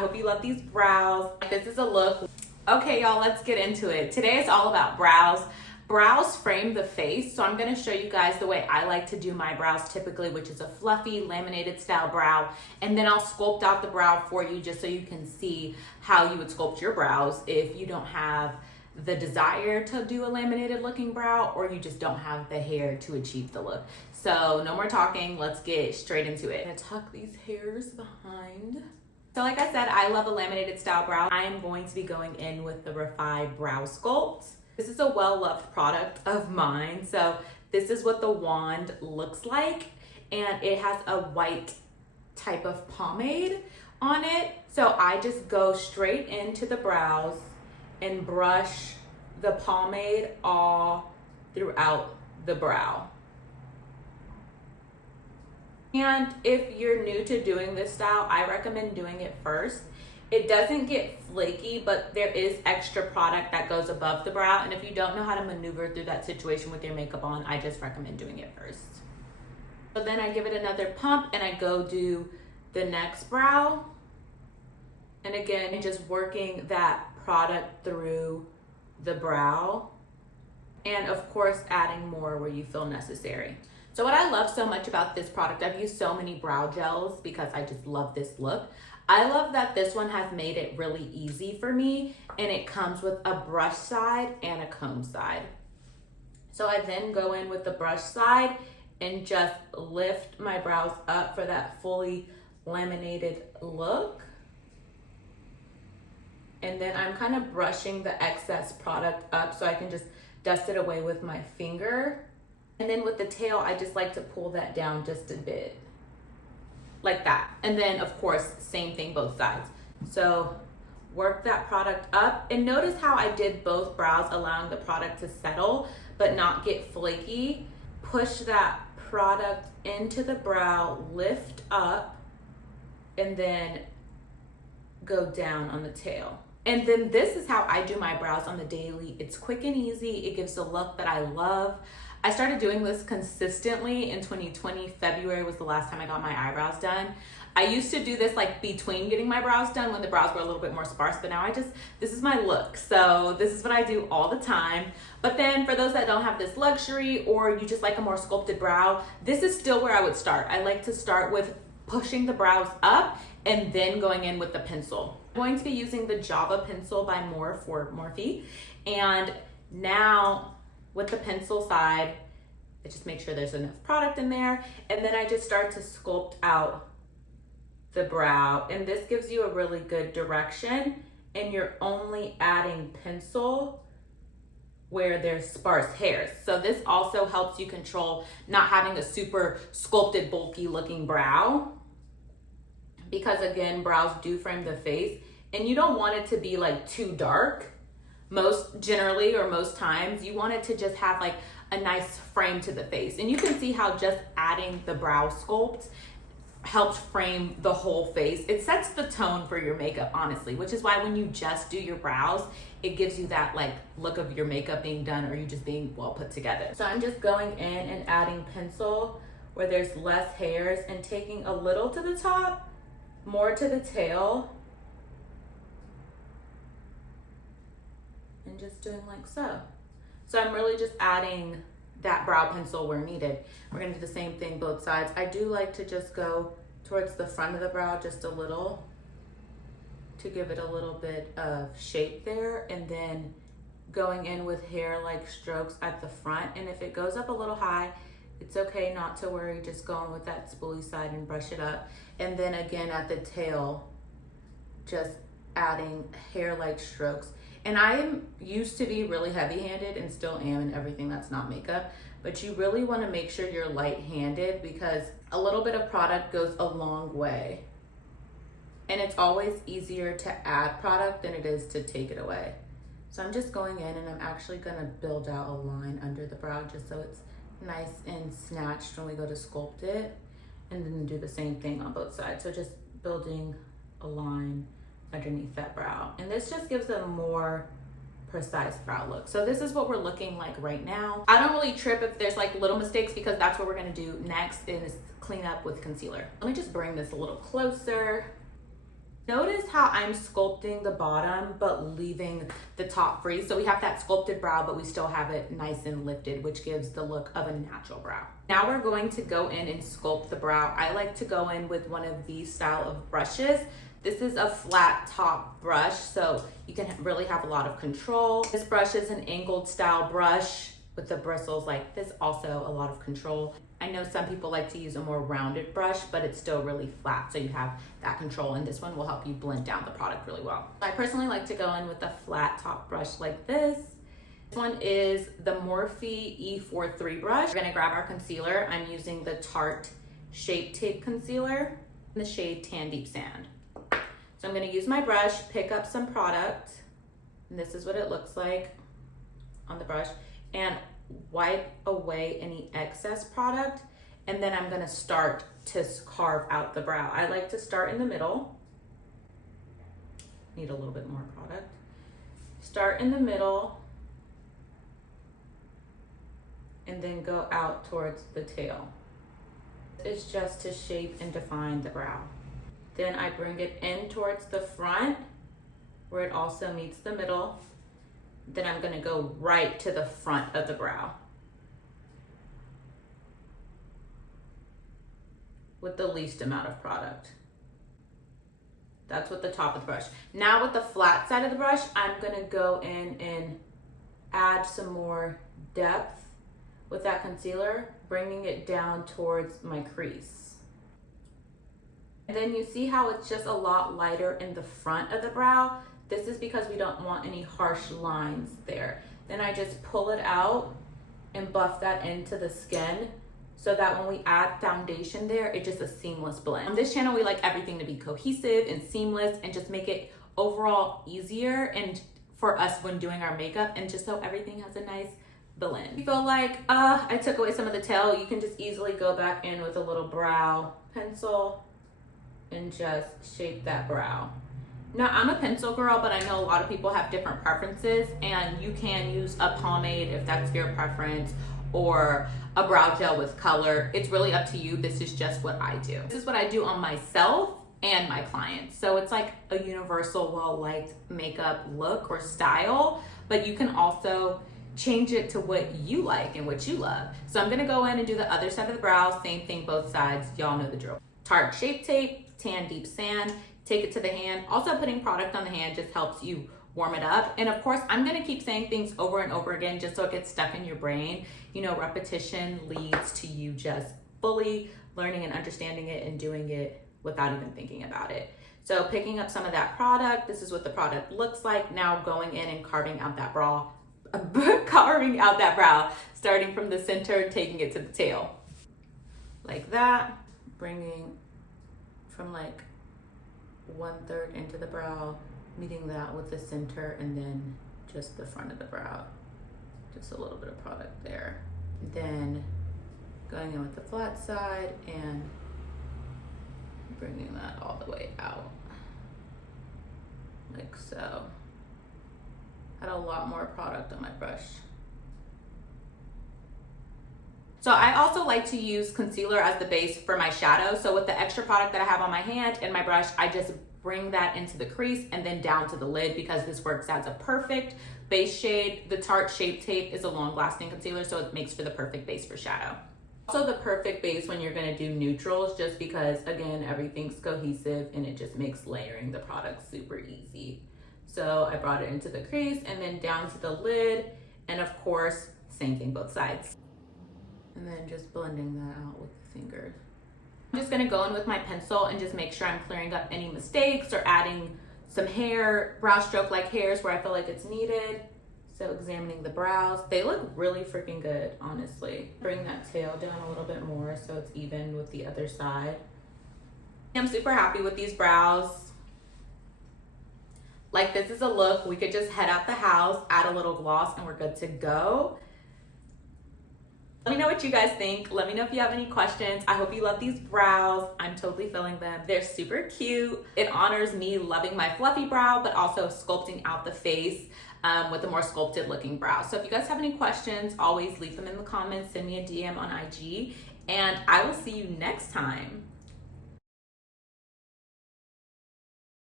hope you love these brows. This is a look. Okay, y'all, let's get into it. Today it's all about brows. Brows frame the face, so I'm gonna show you guys the way I like to do my brows typically, which is a fluffy, laminated style brow, and then I'll sculpt out the brow for you just so you can see how you would sculpt your brows if you don't have the desire to do a laminated looking brow or you just don't have the hair to achieve the look. So no more talking, let's get straight into it. I'm gonna tuck these hairs behind. So like I said, I love a laminated style brow. I am going to be going in with the REFY Brow Sculpt. This is a well-loved product of mine. So this is what the wand looks like. And it has a white type of pomade on it. So I just go straight into the brows and brush the pomade all throughout the brow. And if you're new to doing this style, I recommend doing it first. It doesn't get flaky, but there is extra product that goes above the brow. And if you don't know how to maneuver through that situation with your makeup on, I just recommend doing it first. So then I give it another pump and I go do the next brow. And again, just working that product through the brow. And of course, adding more where you feel necessary. So what I love so much about this product, I've used so many brow gels because I just love this look. I love that this one has made it really easy for me, and it comes with a brush side and a comb side. So I then go in with the brush side and just lift my brows up for that fully laminated look. And then I'm kind of brushing the excess product up so I can just dust it away with my finger. And then with the tail, I just like to pull that down just a bit. Like that. And then of course, same thing both sides. So work that product up and notice how I did both brows, allowing the product to settle but not get flaky. Push that product into the brow, lift up, and then go down on the tail. And then this is how I do my brows on the daily. It's quick and easy. It gives a look that I love. I started doing this consistently in 2020. February was the last time I got my eyebrows done. I used to do this like between getting my brows done when the brows were a little bit more sparse, but now this is my look. So this is what I do all the time. But then for those that don't have this luxury or you just like a more sculpted brow, this is still where I would start. I like to start with pushing the brows up and then going in with the pencil. I'm going to be using the Java pencil by Morphe. And now with the pencil side, I just make sure there's enough product in there. And then I just start to sculpt out the brow. And this gives you a really good direction. And you're only adding pencil where there's sparse hairs. So this also helps you control not having a super sculpted, bulky looking brow. Because again, brows do frame the face. And you don't want it to be like too dark. Most times you want it to just have like a nice frame to the face. And you can see how just adding the brow sculpt helps frame the whole face. It sets the tone for your makeup, honestly, which is why when you just do your brows, it gives you that like look of your makeup being done or you just being well put together. So I'm just going in and adding pencil where there's less hairs and taking a little to the top, more to the tail, and just doing like so. So I'm really just adding that brow pencil where needed. We're gonna do the same thing both sides. I do like to just go towards the front of the brow just a little to give it a little bit of shape there, and then going in with hair-like strokes at the front. And if it goes up a little high, it's okay, not to worry, just go in with that spoolie side and brush it up. And then again at the tail, just adding hair-like strokes. And I used to be really heavy-handed and still am in everything that's not makeup, but you really want to make sure you're light-handed because a little bit of product goes a long way. And it's always easier to add product than it is to take it away. So I'm just going in and I'm actually gonna build out a line under the brow just so it's nice and snatched when we go to sculpt it, and then do the same thing on both sides. So just building a line underneath that brow. And this just gives a more precise brow look. So this is what we're looking like right now. I don't really trip if there's like little mistakes because that's what we're gonna do next is clean up with concealer. Let me just bring this a little closer. Notice how I'm sculpting the bottom, but leaving the top free. So we have that sculpted brow, but we still have it nice and lifted, which gives the look of a natural brow. Now we're going to go in and sculpt the brow. I like to go in with one of these style of brushes. This is a flat top brush, so you can really have a lot of control. This brush is an angled style brush with the bristles like this, also a lot of control. I know some people like to use a more rounded brush, but it's still really flat, so you have that control, and this one will help you blend down the product really well. I personally like to go in with a flat top brush like this. This one is the Morphe E43 brush. We're gonna grab our concealer. I'm using the Tarte Shape Tape Concealer in the shade Tan Deep Sand. So I'm gonna use my brush, pick up some product, and this is what it looks like on the brush, and wipe away any excess product, and then I'm gonna start to carve out the brow. I like to start in the middle. Need a little bit more product. Start in the middle, and then go out towards the tail. It's just to shape and define the brow. Then I bring it in towards the front, where it also meets the middle. Then I'm gonna go right to the front of the brow with the least amount of product. That's with the top of the brush. Now with the flat side of the brush, I'm gonna go in and add some more depth with that concealer, bringing it down towards my crease. And then you see how it's just a lot lighter in the front of the brow. This is because we don't want any harsh lines there. Then I just pull it out and buff that into the skin so that when we add foundation there, it's just a seamless blend. On this channel, we like everything to be cohesive and seamless and just make it overall easier and for us when doing our makeup, and just so everything has a nice blend. If you feel like, I took away some of the tail, you can just easily go back in with a little brow pencil and just shape that brow. Now, I'm a pencil girl, but I know a lot of people have different preferences, and you can use a pomade if that's your preference, or a brow gel with color. It's really up to you. This is just what I do. This is what I do on myself and my clients. So it's like a universal, well-liked makeup look or style, but you can also change it to what you like and what you love. So I'm gonna go in and do the other side of the brow, same thing, both sides. Y'all know the drill. Tarte Shape Tape, Tan Deep Sand. Take it to the hand. Also, putting product on the hand just helps you warm it up. And of course, I'm gonna keep saying things over and over again just so it gets stuck in your brain. You know, repetition leads to you just fully learning and understanding it and doing it without even thinking about it. So picking up some of that product, this is what the product looks like. Now going in and carving out that brow, starting from the center, taking it to the tail. Like that, bringing from like 1/3 into the brow, meeting that with the center, and then just the front of the brow. Just a little bit of product there. Then going in with the flat side and bringing that all the way out. Like so. Had a lot more product on my brush. So I also like to use concealer as the base for my shadow. So with the extra product that I have on my hand and my brush, I just bring that into the crease and then down to the lid, because this works as a perfect base shade. The Tarte Shape Tape is a long-lasting concealer, so it makes for the perfect base for shadow. Also the perfect base when you're gonna do neutrals, just because, again, everything's cohesive and it just makes layering the product super easy. So I brought it into the crease and then down to the lid, and of course, same thing both sides. And then just blending that out with the fingers. I'm just gonna go in with my pencil and just make sure I'm clearing up any mistakes or adding some hair, brow stroke like hairs where I feel like it's needed. So examining the brows. They look really freaking good, honestly. Bring that tail down a little bit more so it's even with the other side. I'm super happy with these brows. Like, this is a look, we could just head out the house, add a little gloss, and we're good to go. Let me know what you guys think. Let me know if you have any questions. I hope you love these brows. I'm totally feeling them. They're super cute. It honors me loving my fluffy brow, but also sculpting out the face with a more sculpted looking brow. So if you guys have any questions, always leave them in the comments, send me a DM on IG, and I will see you next time.